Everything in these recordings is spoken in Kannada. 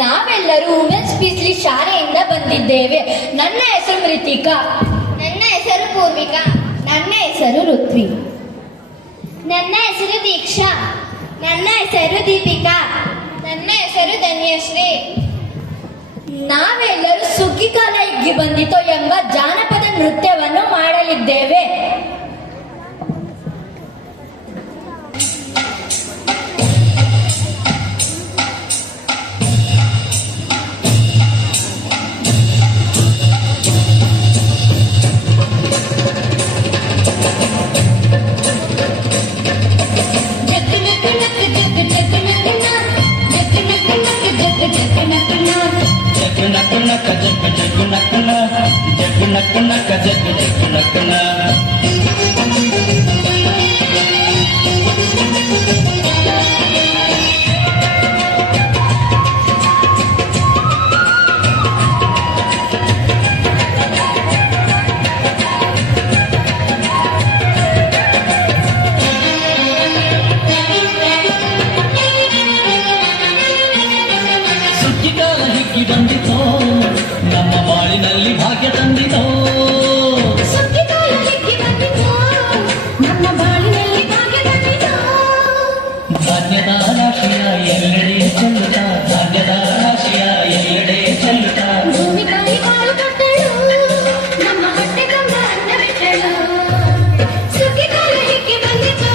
ನಾವೆಲ್ಲರೂ ವುಮೆನ್ಸ್ ಪೀಸ್ಲಿ ಶಾಲೆಯಿಂದ ಬಂದಿದ್ದೇವೆ. ನನ್ನ ಹೆಸರು ಮೃತಿಕಾ. ನನ್ನ ಹೆಸರು ಪೂರ್ವಿಕಾ. ನನ್ನ ಹೆಸರು ಋತ್ವಿ. ನನ್ನ ಹೆಸರು ದೀಕ್ಷಾ. ನನ್ನ ಹೆಸರು ದೀಪಿಕಾ. ನನ್ನ ಹೆಸರು ಧನ್ಯಶ್ರೀ. ನಾವೆಲ್ಲರೂ ಸುಗ್ಗಿಕಾಲ ಹಿಗ್ಗಿ ಬಂದಿತೋ ಎಂಬ ಜಾನಪದ ನೃತ್ಯವನ್ನು ಮಾಡಲಿದ್ದೇವೆ. ಬಂದಿತೋ ನಮ್ಮ ಬಾಳಿನಲ್ಲಿ ಭಾಗ್ಯ ತಂದಿತೋ. ಸುಗ್ಗಿಕಾಲ ಹಿಗ್ಗಿ ಬಂದಿತೋ ನಮ್ಮ ಬಾಳಿನಲ್ಲಿ ಭಾಗ್ಯ ತಂದಿತೋ. ಧಾನ್ಯದ ರಾಶಿಯ ಎಲ್ಲೆಡೆ ಚೆಲ್ಲುತ್ತ, ಧಾನ್ಯದ ರಾಶಿಯ ಎಲ್ಲೆಡೆ ಚೆಲ್ಲುತ್ತ, ಭೂಮಿ ತಾಯಿ ಬಾಳು ಕೊಟ್ಟಳು, ನಮ್ಮ ಹೊಟ್ಟೆ ತುಂಬ ಅನ್ನ ಬಿಟ್ಟಳು. ಸುಗ್ಗಿಕಾಲ ಹಿಗ್ಗಿ ಬಂದಿತೋ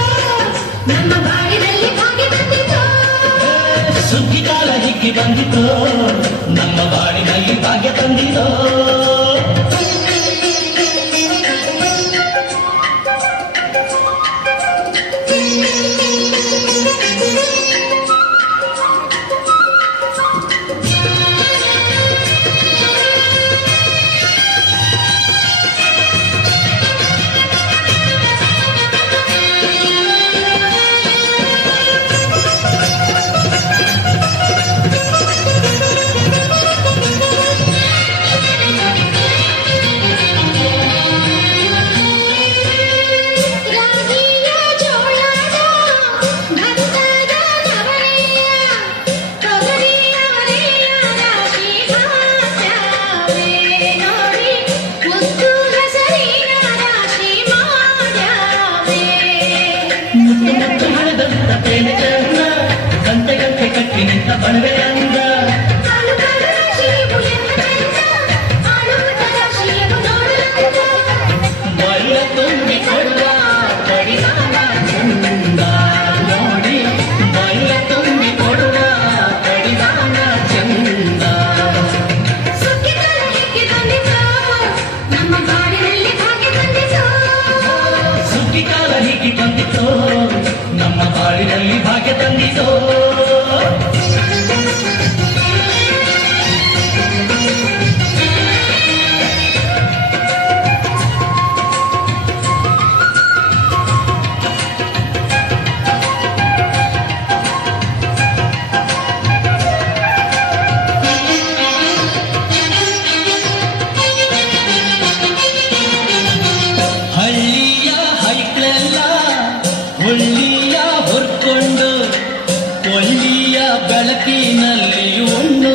ನಮ್ಮ ಬಾಳಿನಲ್ಲಿ ಭಾಗ್ಯ ತಂದಿತೋ. ಸುಗ್ಗಿಕಾಲ ಹಿಗ್ಗಿ ಬಂದಿತೋ ನಮ್ಮ ಬಾಳಿನಲ್ಲಿ ಭಾಗ್ಯ ತಂದಿತೋ. ಗಂಟೆ ಗಂಟೆ ಕಟ್ಟಿ ನಿಂತ ಬಣವೆ ಅಂದ, ಬಳ್ಳ ತುಂಬಿ ಕೊಡುವ ಕಡಿದಾನ ಚಂದ ನೋಡಿ, ಬಳ್ಳ ತುಂಬಿ ಕೊಡುವ ಕಡಿದಾನ ಚಂದ. ಸುಗ್ಗಿಕಾಲ ಹಿಗ್ಗಿ ಬಂದಿತೋ ನಮ್ಮ ಬಾಳಿನಲ್ಲಿ ಭಾಗ್ಯ ತಂದಿತೋ. ಸುಗ್ಗಿಕಾಲ ಹಿಗ್ಗಿ ಬಂದಿತೋ ನಮ್ಮ ಬಾಳಿನಲ್ಲಿ ಭಾಗ್ಯ ತಂದಿತೋ. ಹಳ್ಳಿಯ ಹೈಕ್ಳೆಲ್ಲ ಒಳ್ಳಿಯ ಹೊರ್ಕೊಂಡು, ಒಳ್ಳಿಯ ಬೆಳಕಿನಲ್ಲಿ ಉಣ್ಣು